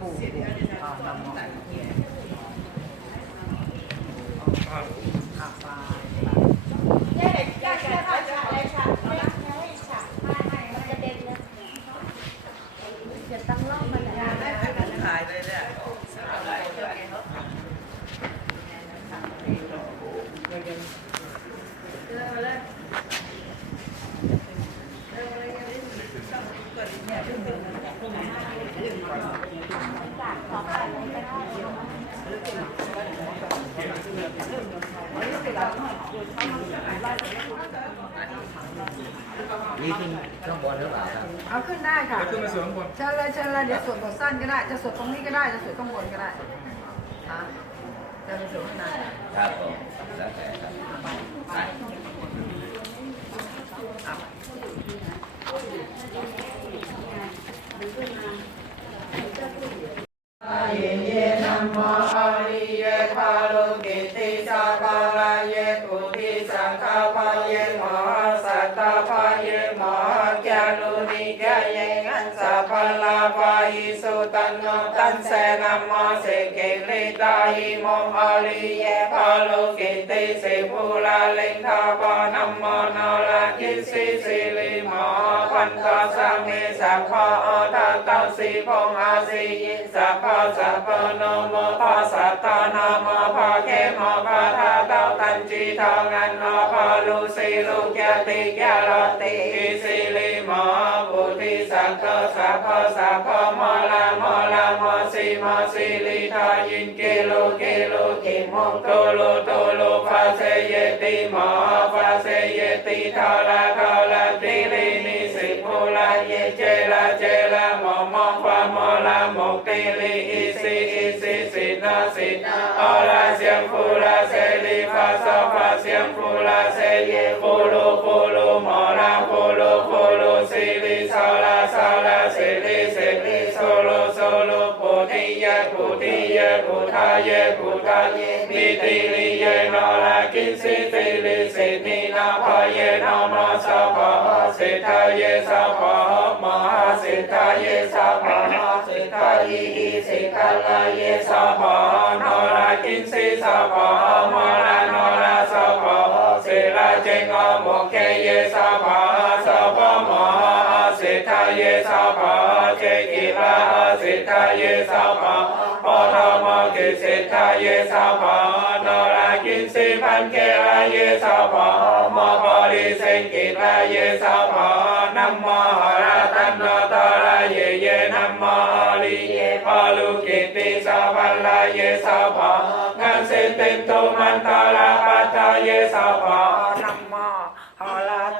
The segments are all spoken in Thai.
ปู่อ่านำมาอะไป จะตั้งรอบมันนะ ขายเลยเนี่ย นี่ขึ้นข้างบนหรือเปล่าครับ เอาขึ้นได้ค่ะ ขึ้นมาสวมบน เชิญเลยเชิญเลยเดี๋ยวสวดบทสั้นก็ได้ จะสวดตรงนี้ก็ได้ จะสวดข้างบนก็ได้อะเดินไปสวดข้างใน ครับผมแล้วแต่ครับไป เยเยนัมโมอาริเยพาโลกิติสัพพะลาเยปุติสังฆาพะเยมหาสัตตาพะเยมหาแกลุนิแกเยงันสัพพะลาภาหิสุตันโนตันเสนัมมาเสเกลิ ตาหิโมอาริเยพาโลกิติสิภูลาเลงทาปานัมโมนาลาคิสิสิลิ มหาพันธาสามิสัพพะอาตตสีพงอาสียิสัพพะสัพพโนโมภาสัตตานามาภาเกมภาทาเตตันจิทางันนาภาลุสีลุกยติยาลติอิสิลิมาบุติสังฆสัพพะสัพพะมลามลามสีมสีลิทายินเกโลเกโลกิโมโตโลโตโลภาเสยติมาภาเสยติทาลาทาลาติลิ ลาโมติลิอิสิอิสิสินาสิอาลาเสียงฟูลาเสลิภาสาภาเสียงฟูลาเสเยโฟโลโฟโลโมลาโฟโลโฟโลสิลิสาลา ธิยะโพธายะโพธายะนิติลิเยนอลากินสิติลิสินินาภายนามาสัพพะสิทธายสัพพะมหาสิทธายสัพพะสิทธายิอิสิทธาลาเยสัพพะนอลากินสิสัพพะมาลานอลาสัพพะสิลาเจงอโมเคเยสัพพะสัพพะมหา ทธายสัพพะเจกิลาสิทธายสัพพะปะทามกิสิทธายสัพพะนอลากินสิพันเกลายสัพพะมาปริเสงกิลายสัพพะนัมมหาราตันนตาลายเยนัมมาลิเยปาลุกิติสัพพะลายสัพพะงันเสตินตุมันตาลาปัตตายสัพพะ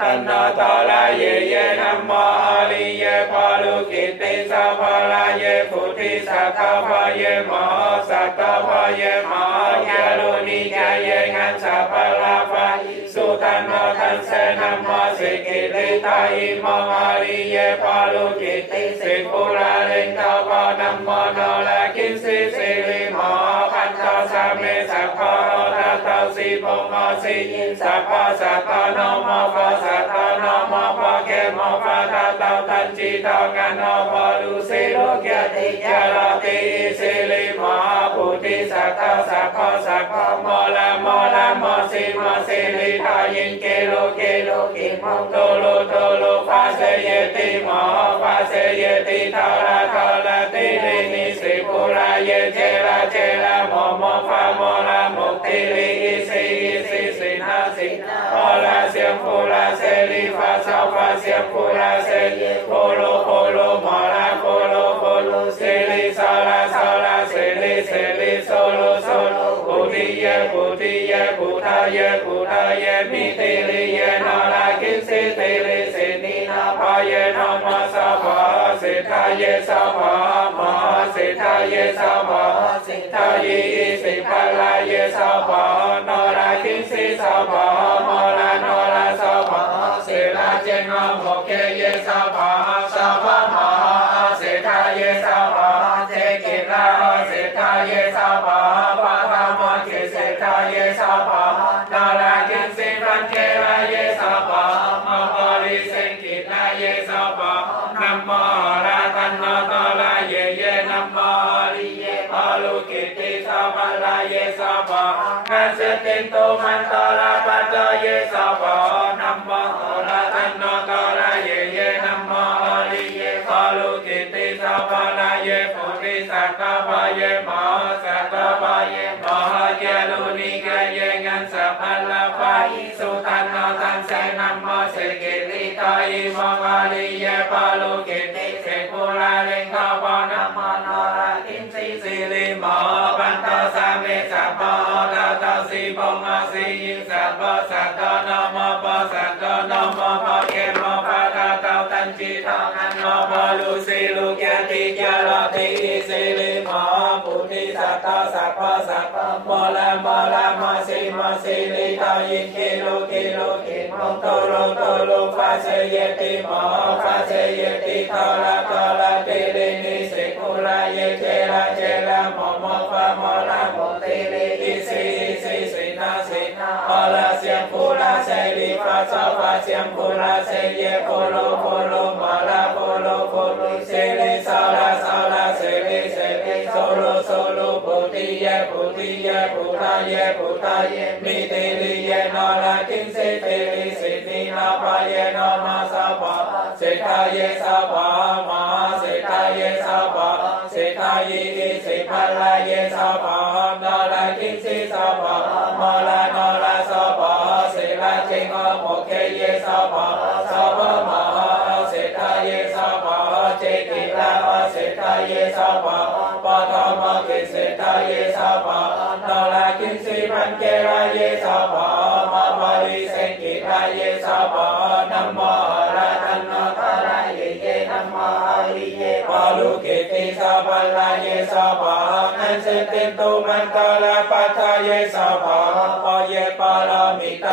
ตันนาตาลายะเยนัมมาลิเยปาลุกิติสัพพลายะพุทธิสัทธาภายะมหาสัตตาภายะมหายาลุนิกายะงันสัพพลาภาสุตันโนทันเสนัมมาสิกิริตาอิมมาริเยปาลุกิติสิปุราเรนตาปานัมมโนาลากินสิสิริมหาพันธาสามิสัพพะทัตตา สีพงอาสิยินสัพพะสัพพะนโมภะสัพพะนโมภะเกโมภะทัตตาตันจิตางันโนภะลุสิโลกยติยาลติสิริมหาปุติสัตตาสัพพะสัพพะโมลาโมลาโมสิมาสิริทายินเกโลเกโลกิโมโตโลโตโลภาเสยติมหาภาเสยติทาราทาราติลินิสิ ราเยเจราเจราโมโมภาโมลามุติลิอิสิอิสิสินาสิโอลาเสียงปุราเสลิฟาสาฟาเสียงปุราเสยโพโลโพโลโมลาโพโลโพโลเสลิสาลาสาลาเสลิเสลิโซโลโซโลปุติเยะปุติเยะปุทาเยะปุทาเยมิติลิยนาลากินสิติลิสินินาภาเยนามาสัพพะสิทธายสัพพะมหา สิทธายสัพพสิทายิสิภาลายสัพพนราคิสิสัพพมลานราสัพพสิลาเจงอโมเคเยสัพพสัพพมหาสิทธายสัพพเจกิลาสิทธายสัพพะปะทามกิสิทธายสัพพะนารา งันเสตินโตมันตระปัจจเยสัพพะนัมโมโอระตันโนตระเยเยนัมโมอริเยคาลุกิติสัพพลาเยปุริสัตตะปะเยมหาสัตตะปะเยมหาเจลุนิกะเยงันสัพพลาปะอิสุตันโนตันเสนัมโมะเสกิริตาอิมังกาลิเยปาลุกิติเสกุระเลงกาวานัมโมะนรา สัพพะตาตสีปงอาสียิสัพพะสัตตะนะมะปะสัตตะนะมะปะเกมะปะตาตาตันจิตานันนะปะลุสิลุกยติยะระติสิริมาปุติสัตตสัพพะสัพพะมะละมะละมะสิมะสิริตายิกิโลกิโลกิมงโตโลโตโลฟาเสยติมหาฟาเยติทาระทาระติรินิ ระเยเจระเจระมะมะฟะมะละโมติริอิสิอิสิสินาสินาปะละเสียงปุระเสริฟาสะฟาเสียงปุระเสยโพโลโพโลมาละโพโลโพโลเสริสาระสาระเสริเสริโซโลโซโลปุติเยปุติเยปุตาเยปุตาเยมิติริเยนาลาตินเสติริสิตินาปะเยนามาสะปะเสทาเยสะปะมาเสทาเยสะปะเสทา สิพัลลาเยสะปะนาลาติสิสะปะมาลานาลาสะปะเสลาเจงอโมเคเยสะปะสะปะมาเสทาเยสะปะเจกิลาเสทาเยสะปะปะทามกิเสทาเยสะปะนาลาคิสิพันเกราเยสะปะมาบาลิเสกิทาเยสะปะนัมมะ สัพพลาเยสัพพะนันเสตินตุมันตระปัจจเยสัพพะปะเยปารา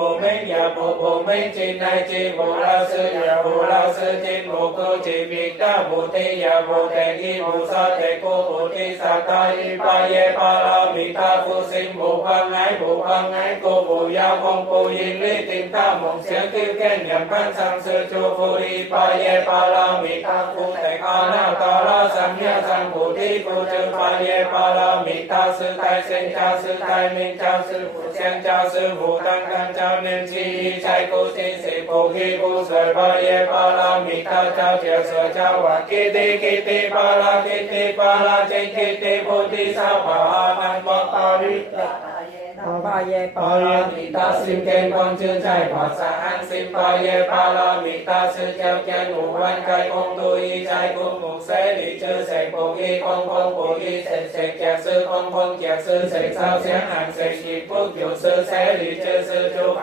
โมเสรีจือซื้อจูฝากคงเสียงปลูบูมีปลูกเขี้ยวปลูกเจนปลูกเจนจือกูราสยงห่างเสกปลูกงานเดียวมีเสกเสกยีปลูกเสกเสกยังมีโจฝากปลูกงานในจีปลูกอีเสกไกลปลูกปลูกไม่อยาปลูกปลูกไม่จีในจีปลูกเราซื้ออย่าปลูเราซื้อจีปลูกกูจีมีตาปลูกที่อย่าปลูกแต่อีปลูกซาแต่กูปลูกที่สัตตาอีปะเยปารามิตากูสิงปลูกพังไงปลูกพังไงโกูปลูยาวคงปลูกยิงลิติมตาหมงเสียงกิ้วแก่นยำพันสังเสือจูฟูรีปะเยปารามิตากูแต่อาณาตาลาสัมยาสังกูที่กูเจอปะเยปารามิตาสือไทยเซนจาสือไทยมิงจาสือผู้เสงจาสือผู้ตั้งกันจาเนจีชัยกุสิสิโพกีกูสวยะเยปารามิตาเจ้าเจ้าสวยเจ้าว่ากิติกิติปารากิติปาราเจกิติพุทธิสัพพานันมะปาริตา ปาเยปารามิตาสิมเกณฑ์ความชื่นใจภาษาอันสิมปาเยปารามิตาชื่อเจ้าแกนหูวันไกคงดูอีใจกุมหมุกเสรีเจอเสกโปกีคงคงโปกีเสกเสกแจกซื้อคงคงแจกซื้อเสกเศร้าเสียงห่างเสกขีดปุ๊บอยู่ซื้อเสรีเจอซื้อจูบ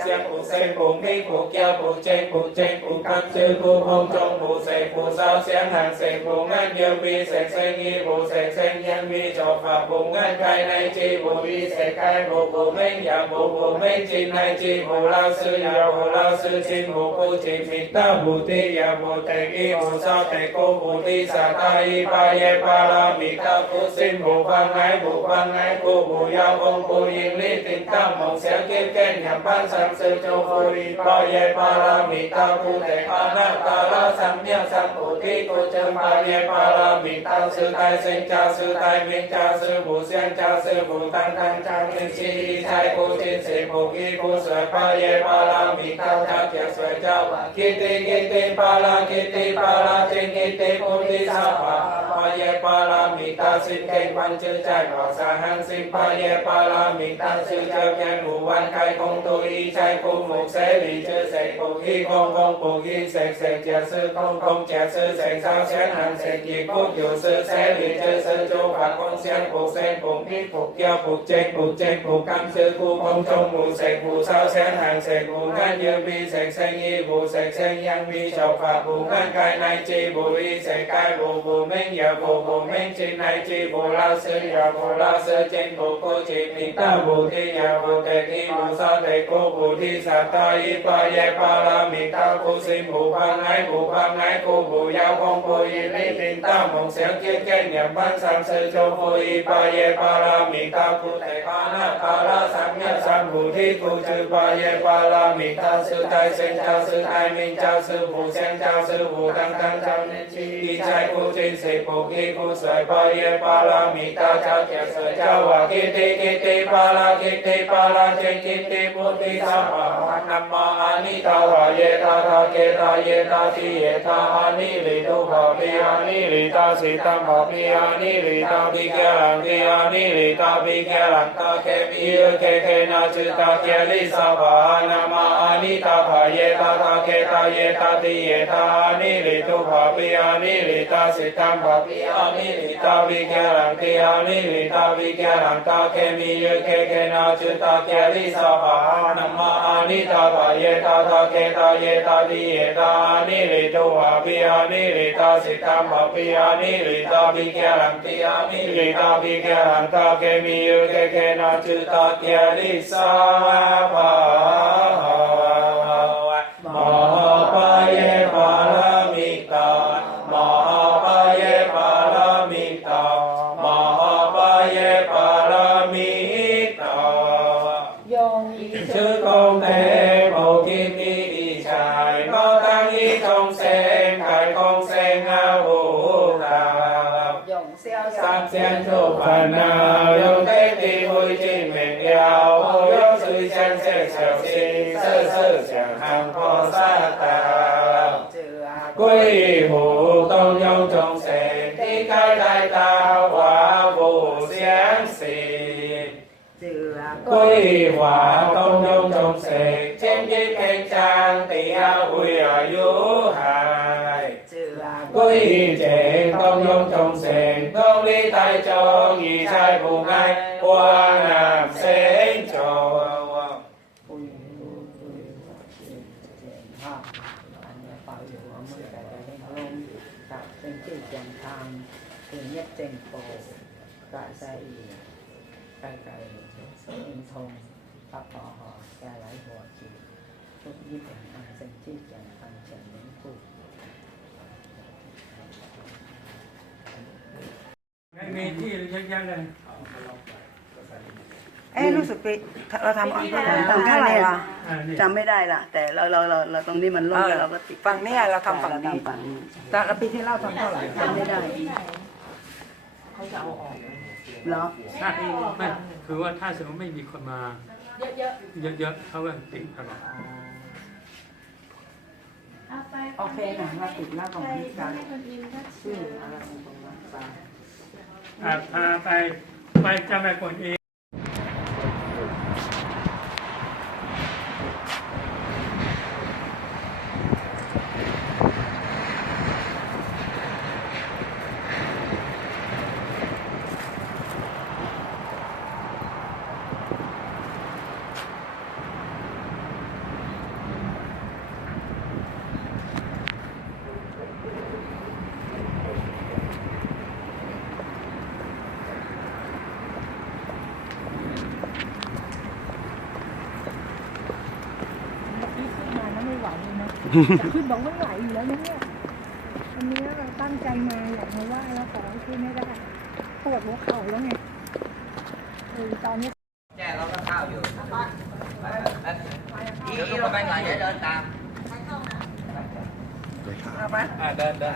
เสียงผูเสกผูกมีผูกแก้วผูกเจงผูกเจงผูกคำชื่อกูคงจงผูกเสกผูกเศร้าเสียงห่างเสกผูกงานเดียวมีเสกเสกงีผูกเสกเสกยังมีจบฝาผูกงานใครในจีผูกอีเสกใครผูกผูกไม่อยากผูกผูกไม่จีในจีผูมีเศร้าแต่กูผูกที่สัตตาอีปาเยปารามิตากูสิ้นผูกฟังไกลติดตั้งมองเสียงเก้งแก่นยำพันสังสือโจฟูรีปาเยปารามิตากูแต่อานาตาลาสัมเนียสัมผูที่กูเจอปาเยปารามิตาซื้อไทยเซนจ้าซื้อไทยเมียงจ้าซื้อผูเสียงจ้าซื้อผูตั้งตั้งจาเงินชีชัยกูจินเสผูกีกูสวยปะเยปาลังมิตาจ้าเกียสวยเจ้ากิติกิติปาลังกิติปาลังจงกิติปุติสัพพะ เยปารามิตาสิเก่งวันชื่อใจภาษาหังสิปาเยปารามิตาชื่อเจ้าแกนหูวันไกคงตุอีใจกูมุกเสรีชื่อเสกปุกีคงคงปุกีเสกเสกเจียซื้อคงคงเจียซื้อเสกสาวเสียงหันเสกยีกุกอยู่ซื้อเสรีชื่อซื้อจูฝากคงเสียงปุกเสกปุกนี่ปุกเกี่ยวปุกเจงปุกเจงปุกกำซื้อกูคงจงหมูเสกปูสาวเสียงหันเสกปูงานยอะมีเสกเสกยีปูเสกเสกยังมีชอบฝากปูงานกายในจีบุรีเสกกายบูบูเม่งบูบูมิจินไนจิบุลาสียาบุลาสิจินบุกูจินิตาบูทิยาบุเตทิบุสาเตโกบูทิสัตตาอิปะเยปารามิตาคูสิมบุปังไงบูปังไงคูบูยาวคงบูยิลิตินตามงเสียงเกี้ยเกี้ยเนี่ยมันสังเสโจบูอิปะเยปารามิตาคูเตปานาปาราสังเาสังบูทิคูจืปะเยปารามิตาสุไตเซนจาสุไตมินจาสุบูเซนจาสุบูตังตังจานิจีใจกูจินเสกบูกิกุสยปะเยปาลามิตาจักเกสจาวะกิติกิติปาลากิติปาลาเจกิติปุติสัพพะนัมมาอานิทาวะเยตาทาเกตาเยตาทิเยตาอานิริทุภาปิอานิริตาสิตังภาปิอานิริตาปิเกลังติอานิริตาปิเกลังตาเกมิเยเกเคนาจุตาเกลิสัพพะนัมมาอานิตาภาเยตาทาเกตาเยตาทิเยตาอานิริทุภาปิอานิริตาสิตังภาปิอามิลิตาวิแกรังติอามิลิตาวิแกรังตาเคมีเยเคเคนาจุตาเกลิสาภานัมาอานิตาภาเยตาตาเคตาเยตาดีเยตาอานิลิตุวาปิอานิลิตาสิตัมภปิอานิลิตาวิแกรังติอามิลิตาวิแกรังตาเคมีเยเคเคนาจุตาเกลิสาภา 冲声盖空声啊，无啦，三千多烦恼。 องอีชายผู้ไงว่านาเสงจอเป็นชื่อเสงทางเป็เงียบเจงโปกะใจอีไกลไกลอินทงปะปอหอแกไหลหัวขีทุกยี่แห่งทางเซนที่แก่ทางเฉินนิ้งผู มีที่เยอะแยะเลยเอ๊ะรู้สึกไปเราทำอ่อนทำเท่าไหร่ล่ะอ่านี่จำไม่ได้ละแต่เราเราเราเราตรงนี้มันล่มแล้วเราก็ติดฝั่งเนี้ยเราทำฝั่งนี้ เราทำฝั่งนี้แต่ละปีที่แล้วทำเท่าไหร่จำไม่ได้เหรอถ้าไม่คือว่าถ้าสมมติไม่มีคนมา เยอะๆเขาก็ติดตลอดโอเคนะเราติดแล้วตรงนี้กันชื่ออะไรตรงนั้นไป อาจพาไปไปจำไปคนเอง ขึ้นมานะไม่ไหว เลยนะแต่ขึ้นบอกไม่ไหวอยู่แล้วนะเนี่ยอันเนี้ยเราตั้งใจมาอยากมาไหว้แล้วขอให้ขึ้นให้ได้ปวดหัวเข่าแล้วไงเออตอนนี้แจ้เราก็เข้าอยู่อีอีเราไปไหนจะเดินตามเอาไปอ่าเดินเดิน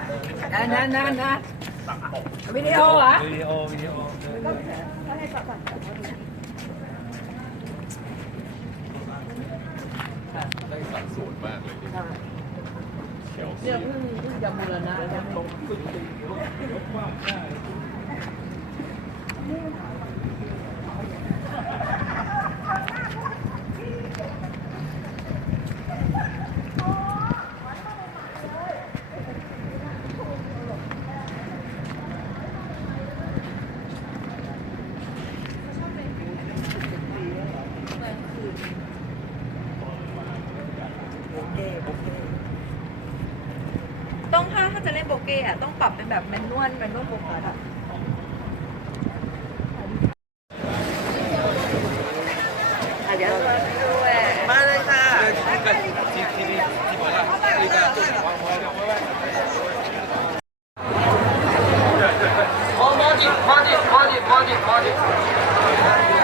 นั่นนั่นนั่นนั่นวิดีโอเหรอวิดีโอวิดีโอ ก็ให้ก่อนก่อน เนี่ยเพิ่งเพิ่งจะบูรณะยังลงต้องถ้าถ้าจะเล่นโบเก้อะต้องปรับเป็นแบบแมนนว 好，毛巾，毛巾，毛巾，毛巾，毛巾。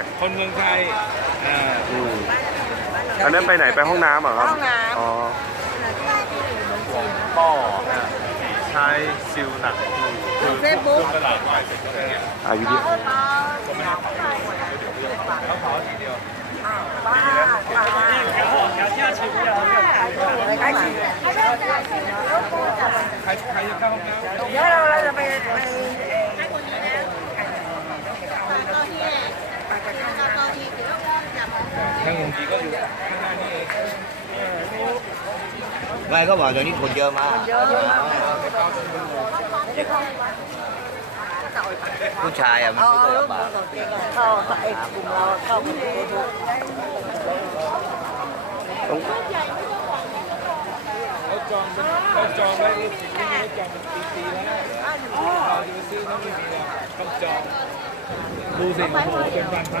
กคนเมืองไทยอ่าอืมอันนั้นไปไหนไปห้องน้ำเหรอครับห้องน้ำ อ๋อป้อใช้ซิลหนักเฟซบุ๊ก ตลาดวายเสร็จแล้วเนี่ยอายุดีเขาเผาทีเดียวใกล้ชิดใครใครจะเข้าห้องน้ำ เดี๋ยวเราเราจะไปไป นั่งงงไม่ก็บอกตอนนี้คนเยอะมากผู้ชายอะมันเอาไม่เอาได้ลูกลำบากเข้าไอ้กลุ่มเราเข้าไปในเฟซบุ๊กต้องเขาจองเขาจองไว้รูปสิ่งที่เขาจองเป็นปีๆแล้วเราจะไปซื้อเขาไม่มีหรอกต้องจองดูสิโอ้โหเป็นพันพั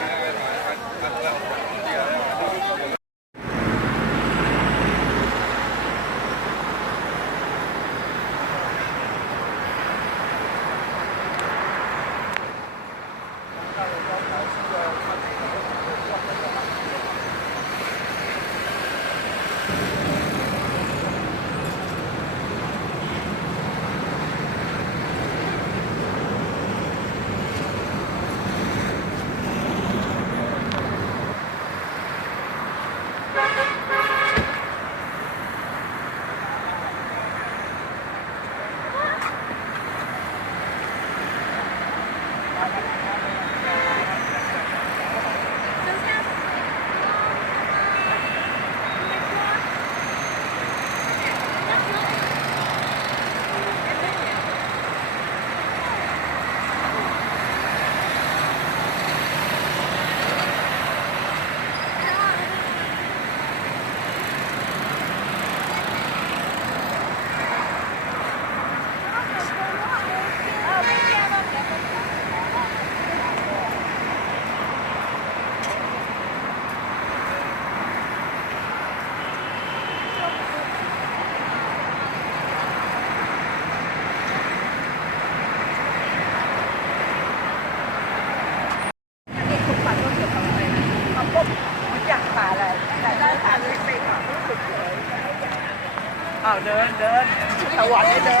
เดินเดินตะวันให้เดิน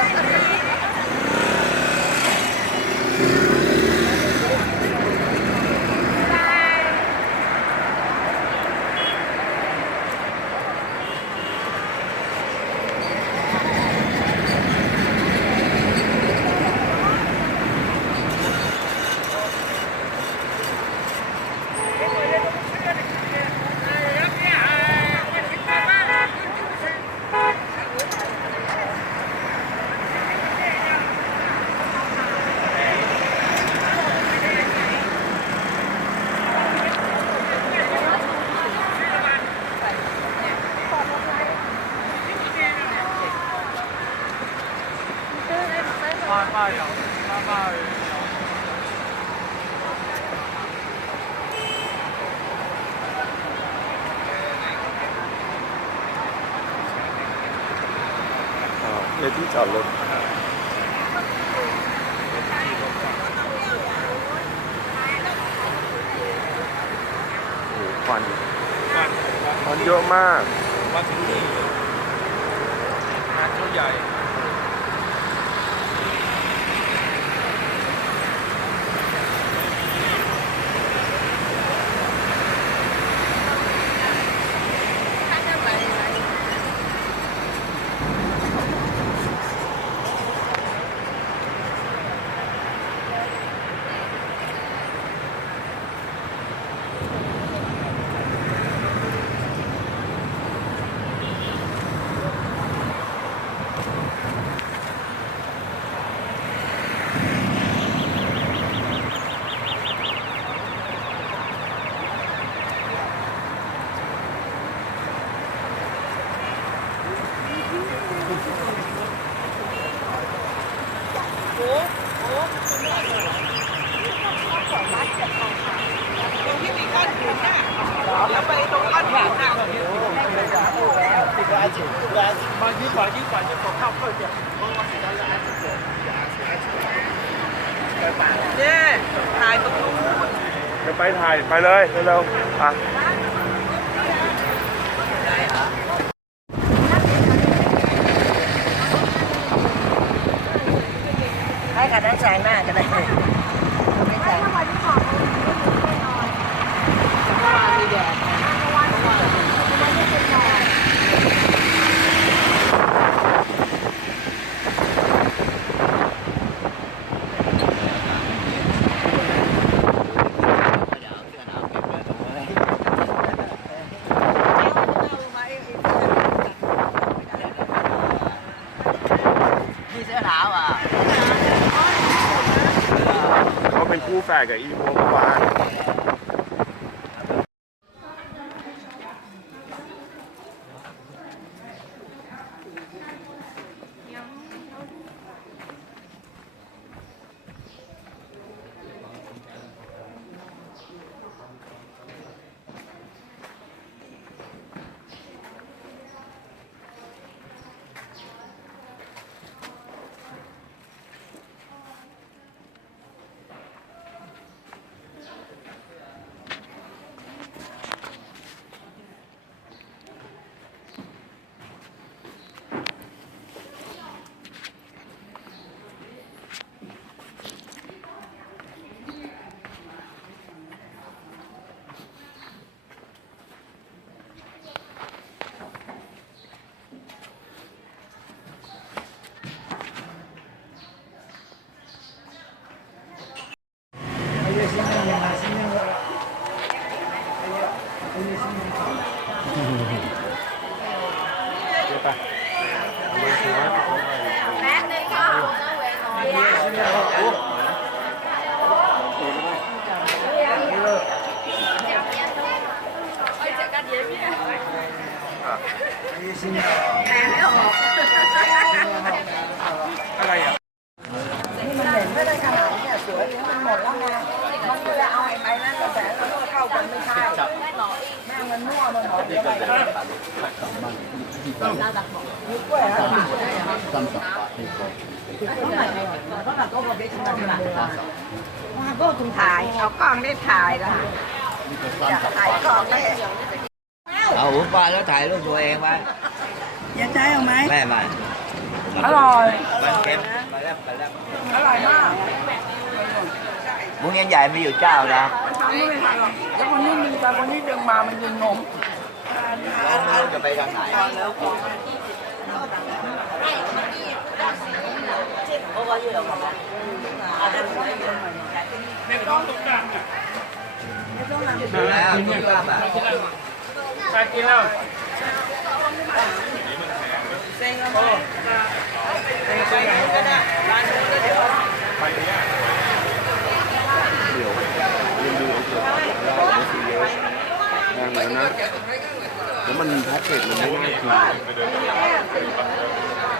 เนี่ยที่จอดรถโอ้โหควันวันควันเยอะมาก มาถึงนี่งานเขาใหญ่ เจ๊ถ่ายตรงนู้นจะไปถ่ายไปเลยเร็วๆอะ เขาเป็นคู่แฝดกับอีโมเมื่อวานอะไรอะ นี่มันเหม็นไม่ได้ขนาดนี้สวยมันหมดแล้วไงมันก็จะเอาไอ้ไปนั่นกระแสแล้วก็เข้ากันไม่ใช่แม่งมันมั่วมันหมดเดี๋ยวไปมี กล้วยอะไรก็คุณถ่ายเอากล้องได้ถ่ายแล้วอยากถ่ายกล้องได้เอาหูปลาแล้วถ่ายรูปตัวเองไว้ยังใช้เอาไหมแม่มาอร่อยมันเค็มไปแล้วไปแล้วอร่อยมากมุ้งใหญ่ๆมีอยู่เจ้านะทำไม่เป็นไรหรอกแล้วคนนี้มีแต่คนนี้ดึงมามันยิงนม เราไม่รู้จะไปทางไหน แล้วคุณป้าป่ะ ไปกินแล้ว แพงเลยนะ แล้วมันแพ็กเกจมันไม่ง่ายคือถ่าย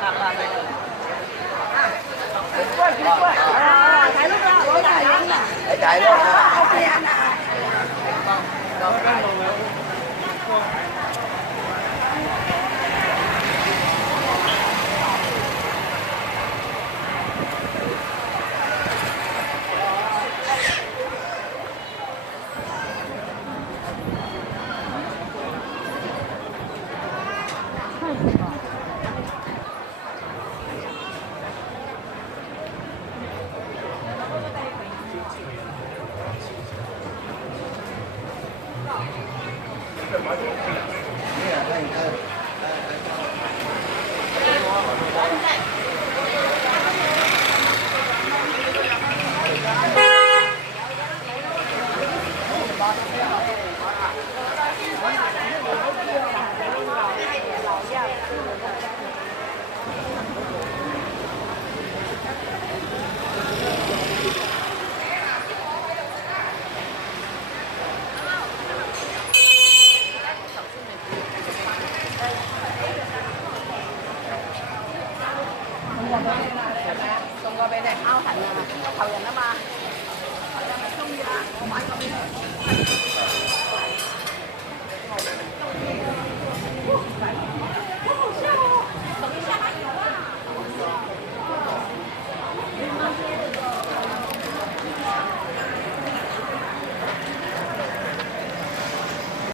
รูปแล้วถ่ายรูปแล้วถ่ายรูปแล้ว